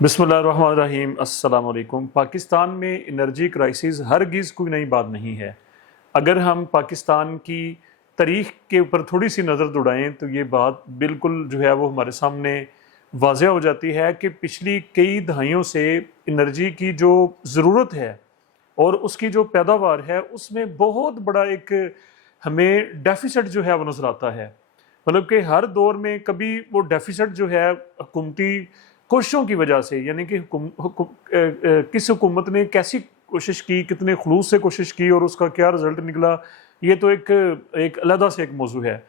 बिस्मिल्लाहिर्रहमानिर्रहीम। अस्सलाम वालेकुम। पाकिस्तान में एनर्जी क्राइसिस हरगिज़ कोई नई बात नहीं है। अगर हम पाकिस्तान की तारीख़ के ऊपर थोड़ी सी नज़र दौड़ाएं तो ये बात बिल्कुल जो है वो हमारे सामने वाज़ह हो जाती है कि पिछली कई दहाइयों से एनर्जी की जो ज़रूरत है और उसकी जो पैदावार है उसमें बहुत बड़ा एक हमें डेफिसिट जो है वो नज़र आता है। मतलब कि हर दौर में कभी वो डेफिसिट जो है हुकूमती कोशिशों की वजह से, यानी कि किस हुकूमत ने कैसी कोशिश की, कितने खलूस से कोशिश की और उसका क्या रिजल्ट निकला, ये तो एक एक अलग से एक मौजू है।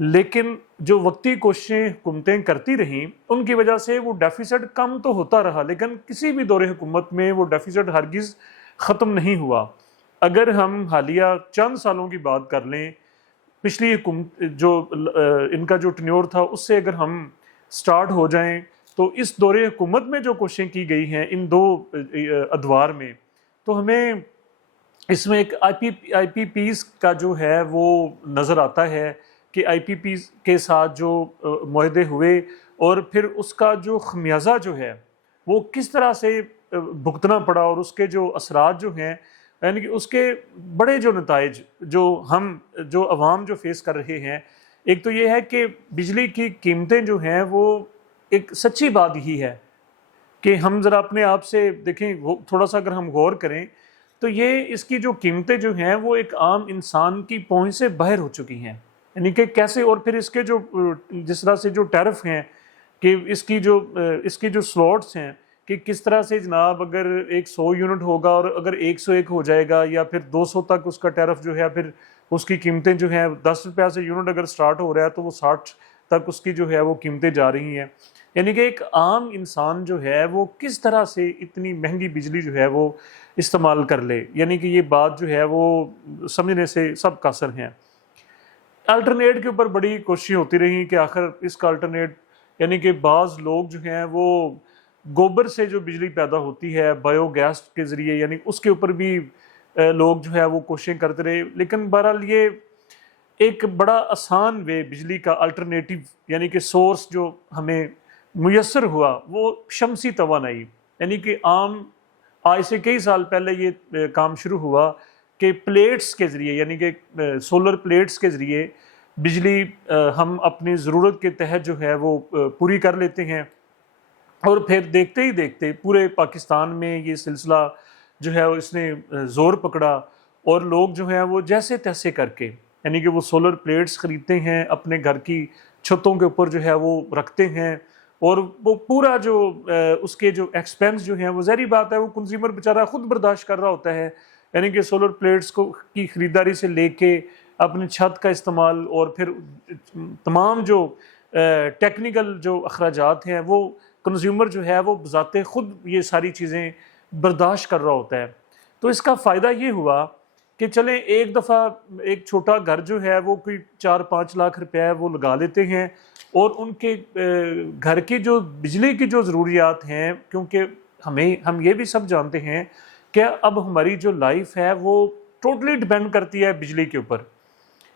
लेकिन जो वक्ती कोशिशें हुकूमतें करती रहीं उनकी वजह से वो डेफिसिट कम तो होता रहा, लेकिन किसी भी दौरे हुकूमत में वो डेफिसिट हरगिज़ ख़त्म नहीं हुआ। अगर हम हालिया चंद सालों की बात कर लें, पिछली जो इनका जो टेन्योर था उससे अगर हम स्टार्ट हो जाएं तो इस दौरे हुकूमत में जो कोशिशें की गई हैं इन दो अदवार में, तो हमें इसमें एक IPPs का जो है वो नज़र आता है कि IPPs के साथ जो मुआहदे हुए और फिर उसका जो खमियाजा जो है वो किस तरह से भुगतना पड़ा और उसके जो असरात जो हैं, यानी कि उसके बड़े जो नताइज जो अवाम जो फेस कर रहे हैं। एक तो ये है कि बिजली की कीमतें जो हैं वो एक सच्ची बात ही है कि हम ज़रा अपने आप से देखें, थोड़ा सा अगर हम गौर करें तो ये इसकी जो कीमतें जो हैं वो एक आम इंसान की पहुंच से बाहर हो चुकी हैं। यानी कि कैसे, और फिर इसके जो जिस तरह से जो टैरिफ हैं कि इसकी जो स्लॉट्स हैं कि किस तरह से जनाब अगर एक 100 यूनिट होगा और अगर 101 हो जाएगा या फिर 200 तक उसका टैरिफ जो है, फिर उसकी कीमतें जो हैं 10 रुपये से यूनिट अगर स्टार्ट हो रहा है तो वो 60 तक उसकी जो है वो कीमतें जा रही हैं। यानी कि एक आम इंसान जो है वो किस तरह से इतनी महंगी बिजली जो है वो इस्तेमाल कर ले, यानी कि ये बात जो है वो समझने से सब कासर हैं। अल्टरनेट के ऊपर बड़ी कोशिश होती रही कि आखिर इसका अल्टरनेट, यानी कि बाज़ लोग जो हैं वो गोबर से जो बिजली पैदा होती है बायोगैस के ज़रिए, यानी उसके ऊपर भी लोग जो है वो कोशिशें करते रहे। लेकिन बहरहाल ये एक बड़ा आसान वे बिजली का अल्टरनेटिव, यानी कि सोर्स जो हमें मुयस्सर हुआ वो शमसी तवानाई, यानी कि आज से कई साल पहले ये काम शुरू हुआ कि प्लेट्स के ज़रिए, यानी कि सोलर प्लेट्स के ज़रिए बिजली हम अपनी ज़रूरत के तहत जो है वो पूरी कर लेते हैं। और फिर देखते ही देखते पूरे पाकिस्तान में ये सिलसिला जो है इसने ज़ोर पकड़ा और लोग जो हैं वो जैसे तैसे करके, यानी कि वो सोलर प्लेट्स ख़रीदते हैं, अपने घर की छतों के ऊपर जो है वो रखते हैं और वो पूरा जो उसके जो एक्सपेंस जो हैं वो ज़ाहिर बात है वो कंज्यूमर बेचारा ख़ुद बर्दाश्त कर रहा होता है। यानी कि सोलर प्लेट्स की ख़रीदारी से लेके अपनी छत का इस्तेमाल और फिर तमाम जो टेक्निकल जो अखराजात हैं वो कंज्यूमर जो है वो बज़ाते ख़ुद ये सारी चीज़ें बर्दाश्त कर रहा होता है। तो इसका फ़ायदा ये हुआ कि चलें एक दफ़ा एक छोटा घर जो है वो कोई 4-5 लाख रुपए वो लगा लेते हैं और उनके घर की जो बिजली की जो ज़रूरियात हैं, क्योंकि हम ये भी सब जानते हैं कि अब हमारी जो लाइफ है वो टोटली डिपेंड करती है बिजली के ऊपर,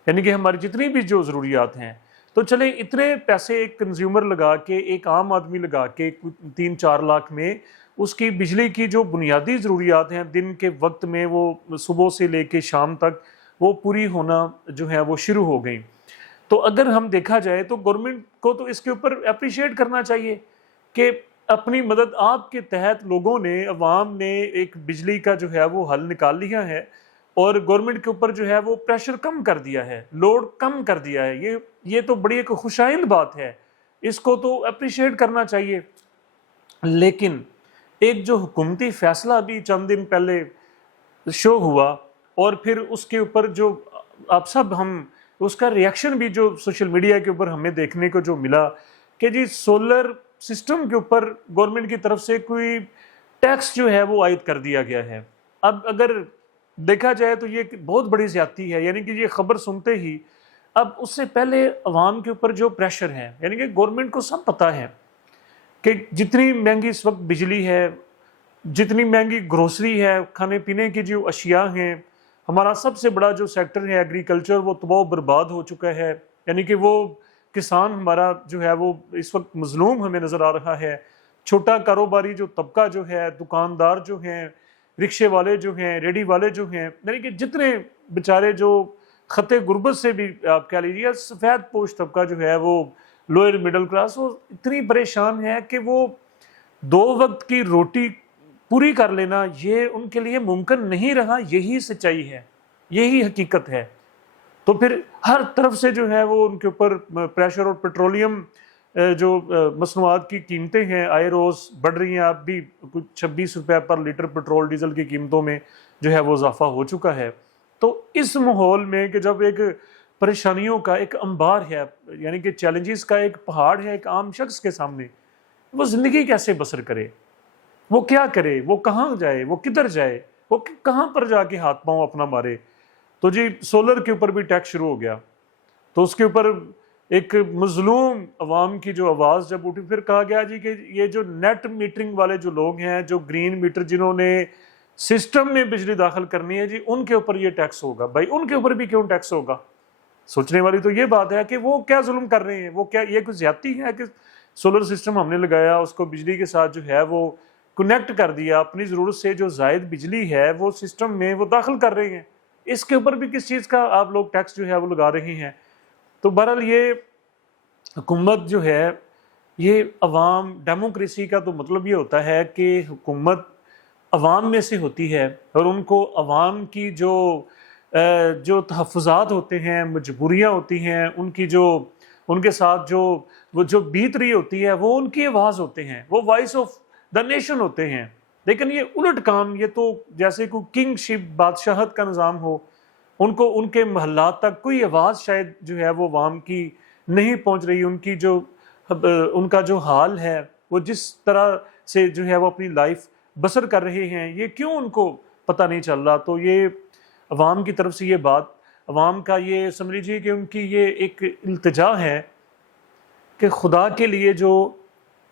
यानी कि हमारी जितनी भी जो ज़रूरियात हैं, तो चले इतने पैसे एक कंज्यूमर लगा के, एक आम आदमी लगा के 3-4 लाख में उसकी बिजली की जो बुनियादी ज़रूरियात हैं दिन के वक्त में वो सुबह से लेके शाम तक वो पूरी होना जो है वो शुरू हो गई। तो अगर हम देखा जाए तो गवर्नमेंट को तो इसके ऊपर अप्रिशिएट करना चाहिए कि अपनी मदद आपके तहत लोगों ने, अवाम ने एक बिजली का जो है वो हल निकाल लिया है और गवर्नमेंट के ऊपर जो है वो प्रेशर कम कर दिया है, लोड कम कर दिया है। ये तो बड़ी एक खुशाइंद बात है, इसको तो अप्रिशिएट करना चाहिए। लेकिन एक जो हुकूमती फ़ैसला अभी चंद दिन पहले शो हुआ और फिर उसके ऊपर जो आप सब हम उसका रिएक्शन भी जो सोशल मीडिया के ऊपर हमें देखने को जो मिला कि जी सोलर सिस्टम के ऊपर गवर्नमेंट की तरफ से कोई टैक्स जो है वो आयद कर दिया गया है। अब अगर देखा जाए तो ये बहुत बड़ी ज़्यादती है, यानी कि ये ख़बर सुनते ही अब उससे पहले अवाम के ऊपर जो प्रेशर है, यानी कि गवर्नमेंट को सब पता है कि जितनी महंगी इस वक्त बिजली है, जितनी महंगी ग्रोसरी है, खाने पीने की जो अशिया हैं, हमारा सबसे बड़ा जो सेक्टर है एग्रीकल्चर वो तबाह बर्बाद हो चुका है। यानी कि वो किसान हमारा जो है वो इस वक्त मजलूम हमें नज़र आ रहा है। چھوٹا کاروباری جو طبقہ جو ہے، دکاندار جو ہیں، رکشے والے جو ہیں، ریڈی والے جو ہیں، یعنی کہ جتنے بیچارے جو خطے غربت سے بھی آپ کہہ لیجیے، سفید پوش طبقہ جو ہے وہ لوئر مڈل کلاس، وہ اتنی پریشان ہے کہ وہ 2 وقت کی روٹی پوری کر لینا یہ ان کے لیے ممکن نہیں رہا۔ یہی سچائی ہے، یہی حقیقت ہے۔ تو پھر ہر طرف سے جو ہے وہ ان کے اوپر پریشر، اور پیٹرولیم جو مصنوعات کی قیمتیں ہیں آئے روز بڑھ رہی ہیں۔ اب بھی کچھ 26 روپے پر لیٹر پیٹرول ڈیزل کی قیمتوں میں جو ہے وہ اضافہ ہو چکا ہے۔ تو اس ماحول میں کہ جب ایک پریشانیوں کا ایک انبار ہے، یعنی کہ چیلنجز کا ایک پہاڑ ہے ایک عام شخص کے سامنے، وہ زندگی کیسے بسر کرے، وہ کیا کرے، وہ کہاں جائے، وہ کدھر جائے، وہ کہاں پر جا کے ہاتھ پاؤں اپنا مارے۔ تو جی سولر کے اوپر بھی ٹیکس شروع ہو گیا، تو اس کے اوپر ایک مظلوم عوام کی جو آواز جب اٹھی، پھر کہا گیا جی کہ یہ جو نیٹ میٹرنگ والے جو لوگ ہیں، جو گرین میٹر جنہوں نے سسٹم میں بجلی داخل کرنی ہے، جی ان کے اوپر یہ ٹیکس ہوگا۔ بھائی ان کے اوپر بھی کیوں ٹیکس ہوگا؟ سوچنے والی تو یہ بات ہے کہ وہ کیا ظلم کر رہے ہیں، وہ کیا یہ کوئی زیادتی ہے کہ سولر سسٹم ہم نے لگایا، اس کو بجلی کے ساتھ جو ہے وہ کنیکٹ کر دیا، اپنی ضرورت سے جو زائد بجلی ہے وہ سسٹم میں وہ داخل کر رہے ہیں، اس کے اوپر بھی کس چیز کا آپ لوگ ٹیکس جو ہے وہ لگا رہے ہیں؟ تو بہرحال یہ حکومت جو ہے، یہ عوام، ڈیموکریسی کا تو مطلب یہ ہوتا ہے کہ حکومت عوام میں سے ہوتی ہے، اور ان کو عوام کی جو تحفظات ہوتے ہیں، مجبوریاں ہوتی ہیں، ان کی جو ان کے ساتھ جو بیت رہی ہوتی ہے، وہ ان کی آواز ہوتے ہیں، وہ وائس آف دا نیشن ہوتے ہیں۔ لیکن یہ الٹ کام، یہ تو جیسے کوئی کنگ شپ بادشاہت کا نظام ہو، ان کو ان کے محلات تک کوئی آواز شاید جو ہے وہ عوام کی نہیں پہنچ رہی، ان کا جو حال ہے، وہ جس طرح سے جو ہے وہ اپنی لائف بسر کر رہے ہیں، یہ کیوں ان کو پتہ نہیں چل رہا؟ تو یہ عوام کی طرف سے یہ بات، عوام کا یہ سمجھ لیجیے کہ ان کی یہ ایک التجا ہے کہ خدا کے لیے جو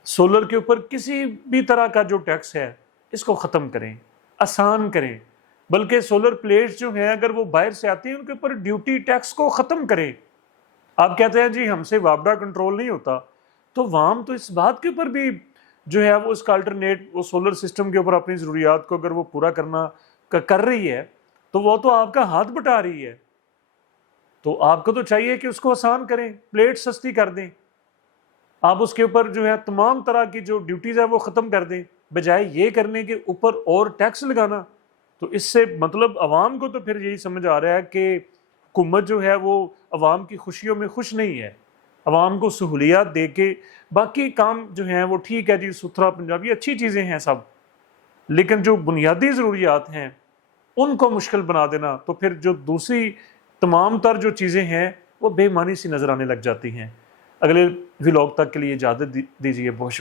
سولر کے اوپر کسی بھی طرح کا جو ٹیکس ہے اس کو ختم کریں، آسان کریں، بلکہ سولر پلیٹس جو ہیں اگر وہ باہر سے آتی ہیں ان کے اوپر ڈیوٹی ٹیکس کو ختم کریں۔ آپ کہتے ہیں جی ہم سے وابڈا کنٹرول نہیں ہوتا، تو عوام تو اس بات کے اوپر بھی جو ہے وہ اس کا الٹرنیٹ، وہ سولر سسٹم کے اوپر اپنی ضروریات کو اگر وہ پورا کر رہی ہے تو وہ تو آپ کا ہاتھ بٹا رہی ہے، تو آپ کو تو چاہیے کہ اس کو آسان کریں، پلیٹ سستی کر دیں، آپ اس کے اوپر جو ہے تمام طرح کی جو ڈیوٹیز ہے وہ ختم کر دیں، بجائے یہ کرنے کے اوپر اور ٹیکس لگانا۔ تو اس سے مطلب عوام کو تو پھر یہی سمجھ آ رہا ہے کہ حکومت جو ہے وہ عوام کی خوشیوں میں خوش نہیں ہے، عوام کو سہولیات دے کے باقی کام جو ہیں وہ ٹھیک ہے جی، ستھرا پنجابی اچھی چیزیں ہیں سب، لیکن جو بنیادی ضروریات ہیں ان کو مشکل بنا دینا، تو پھر جو دوسری تمام تر جو چیزیں ہیں وہ بے معنی سی نظر آنے لگ جاتی ہیں۔ اگلے ولاگ تک کے لیے اجازت دیجیے، بہت شکریہ۔